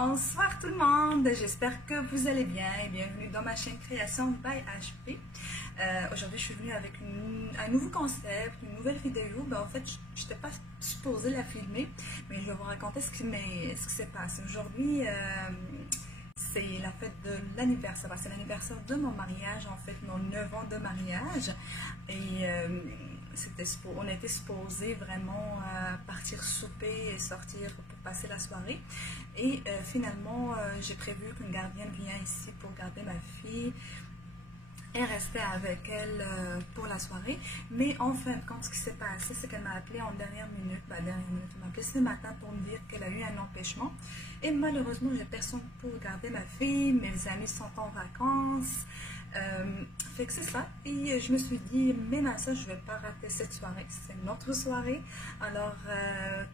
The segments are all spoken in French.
Bonsoir tout le monde, j'espère que vous allez bien et bienvenue dans ma chaîne Création by HP. Aujourd'hui je suis venue avec un nouveau concept, une nouvelle vidéo. En fait je n'étais pas supposée la filmer, mais je vais vous raconter ce qui s'est passé. Aujourd'hui c'est la fête de l'anniversaire, c'est l'anniversaire de mon mariage, en fait mon 9 ans de mariage. Et on était supposé vraiment partir souper et sortir pour passer la soirée. Et finalement, j'ai prévu qu'une gardienne vient ici pour garder ma fille et rester avec elle pour la soirée. Mais en fin de compte, ce qui s'est passé, c'est qu'elle m'a appelé en dernière minute. Elle m'a appelé ce matin pour me dire qu'elle a eu un empêchement. Et malheureusement, j'ai personne pour garder ma fille. Mes amis sont en vacances. Fait que c'est ça. Et je me suis dit, même à ça, je ne vais pas rater cette soirée. C'est notre soirée. Alors,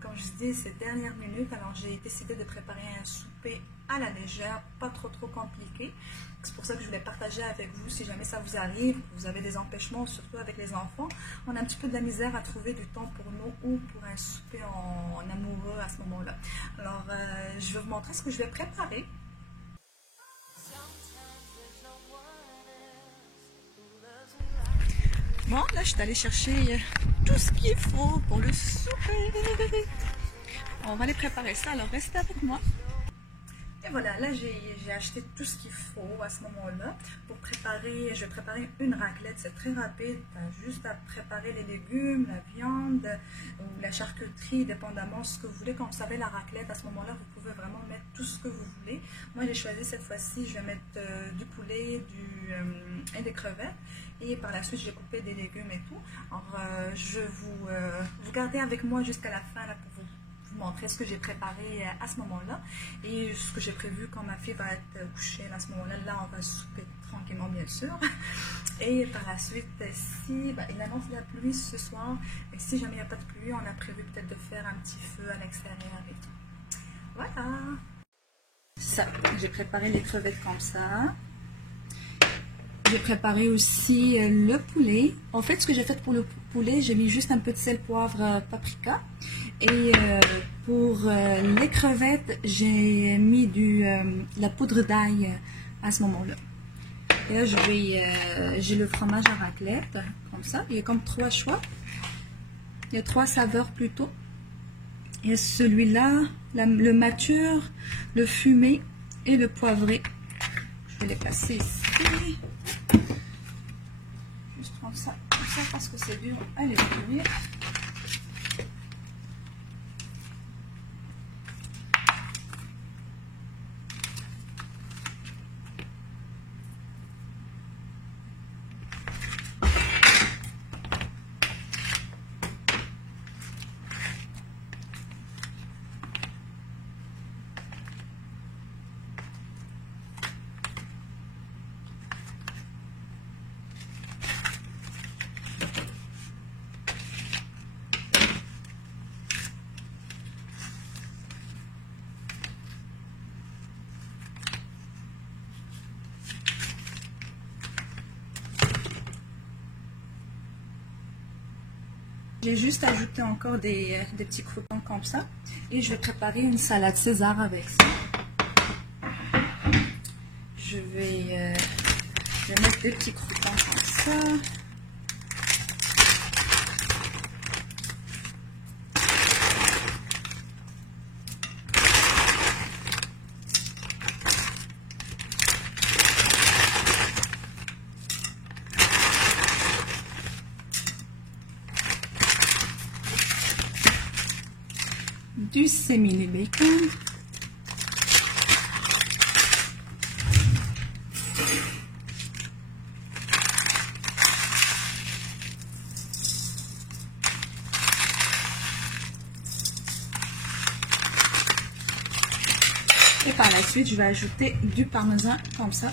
comme je dis, c'est dernière minute. Alors, j'ai décidé de préparer un souper à la légère, pas trop compliqué. C'est pour ça que je voulais partager avec vous, si jamais ça vous arrive, que vous avez des empêchements, surtout avec les enfants. On a un petit peu de la misère à trouver du temps pour nous ou pour un souper en amoureux à ce moment-là. Alors, je vais vous montrer ce que je vais préparer. Bon, là, je suis allée chercher tout ce qu'il faut pour le souper. On va aller préparer ça, alors restez avec moi. Et voilà, là, j'ai acheté tout ce qu'il faut à ce moment-là pour préparer. Je vais préparer une raclette, c'est très rapide. Tu as juste à préparer les légumes, la viande ou la charcuterie, dépendamment de ce que vous voulez. Quand vous savez la raclette, à ce moment-là, vous pouvez vraiment mettre tout ce que vous voulez. Moi, j'ai choisi cette fois-ci, je vais mettre du poulet et des crevettes. Et par la suite, j'ai coupé des légumes et tout. Alors, je vais vous garder avec moi jusqu'à la fin là, pour vous montrer ce que j'ai préparé à ce moment-là. Et ce que j'ai prévu quand ma fille va être couchée à ce moment-là. Là, on va souper tranquillement, bien sûr. Et par la suite, si il annonce la pluie ce soir, et si jamais il n'y a pas de pluie, on a prévu peut-être de faire un petit feu à l'extérieur et tout. Voilà. Ça, j'ai préparé les crevettes comme ça. J'ai préparé aussi le poulet. En fait, ce que j'ai fait pour le poulet, j'ai mis juste un peu de sel, poivre, paprika. Et pour les crevettes, j'ai mis la poudre d'ail à ce moment-là. Et là, j'ai le fromage à raclette, comme ça. Il y a comme 3 choix. Il y a 3 saveurs plutôt. Il y a celui-là, le mature, le fumé et le poivré. Je vais les placer ici. Juste prendre ça comme ça parce que c'est dur à les cuire. J'ai juste ajouté encore des petits croutons comme ça. Et je vais préparer une salade César avec ça. Je vais mettre des petits croutons comme ça. Du sémilé bacon. Et par la suite, je vais ajouter du parmesan comme ça.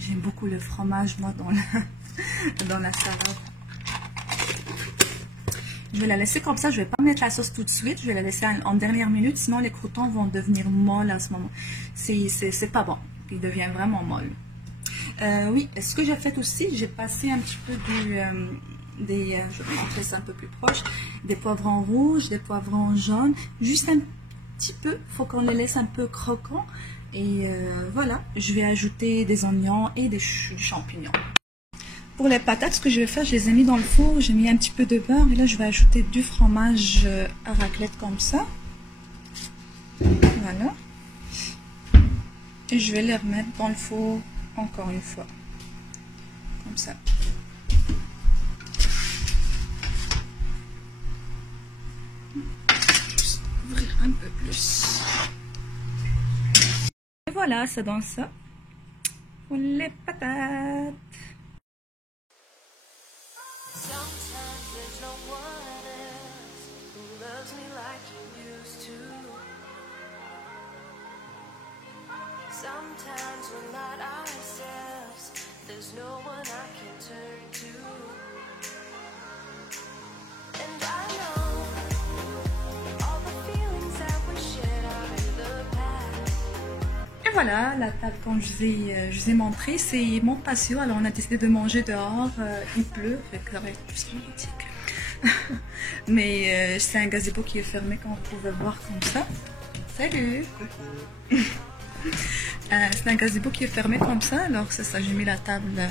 J'aime beaucoup le fromage, moi, dans la salade. Je vais la laisser comme ça. Je ne vais pas mettre la sauce tout de suite. Je vais la laisser en dernière minute. Sinon, les croûtons vont devenir molles à ce moment. C'est pas bon. Ils deviennent vraiment molles. Oui, ce que j'ai fait aussi, j'ai passé un petit peu je vais montrer ça un peu plus proche, des poivrons rouges, des poivrons jaunes, juste un petit peu, il faut qu'on les laisse un peu croquants. Et voilà, je vais ajouter des oignons et du champignon. Pour les patates, ce que je vais faire, je les ai mis dans le four, j'ai mis un petit peu de beurre et là je vais ajouter du fromage à raclette comme ça. Voilà. Et je vais les remettre dans le four encore une fois. Comme ça. Juste ouvrir un peu plus. Et voilà, ça donne ça pour les patates. Sometimes we're not ourselves. There's no one I can turn to. And I know all the feelings that we shared are in the past. Et voilà, la table comme je vous ai montré, c'est mon patio. Alors on a décidé de manger dehors. Il pleut, fait que ça va être plus dramatique. Mais c'est un gazebo qui est fermé, comme vous pouvez voir comme ça. Salut. C'est un gazebo qui est fermé comme ça, alors c'est ça, j'ai mis la table là.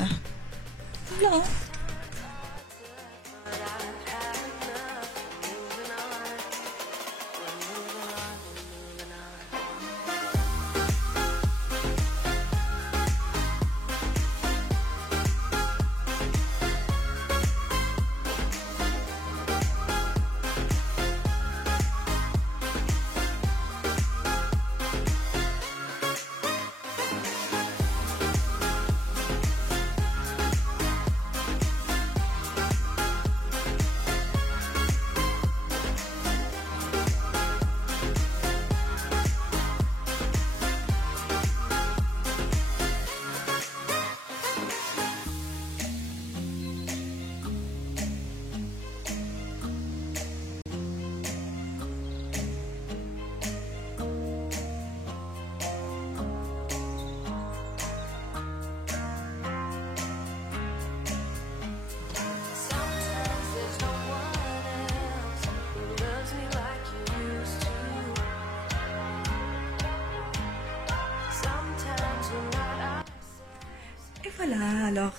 Voilà, alors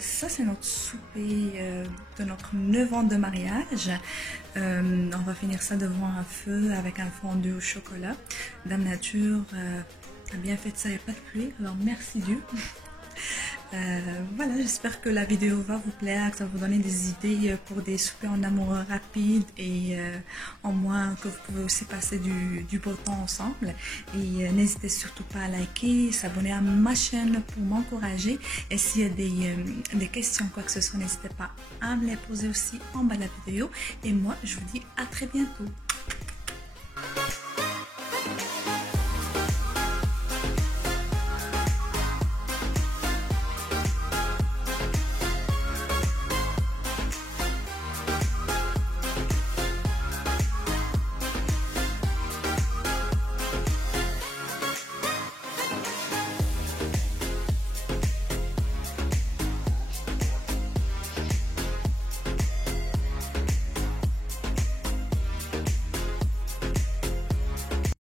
ça c'est notre souper de notre 9 ans de mariage. On va finir ça devant un feu avec un fondu au chocolat. Dame Nature a bien fait ça, il n'y a pas de pluie, alors merci Dieu. Voilà, j'espère que la vidéo va vous plaire, que ça va vous donner des idées pour des soupers en amoureux rapides et en moins que vous pouvez aussi passer du beau temps ensemble. Et n'hésitez surtout pas à liker, s'abonner à ma chaîne pour m'encourager. Et s'il y a des questions, quoi que ce soit, n'hésitez pas à me les poser aussi en bas de la vidéo. Et moi, je vous dis à très bientôt.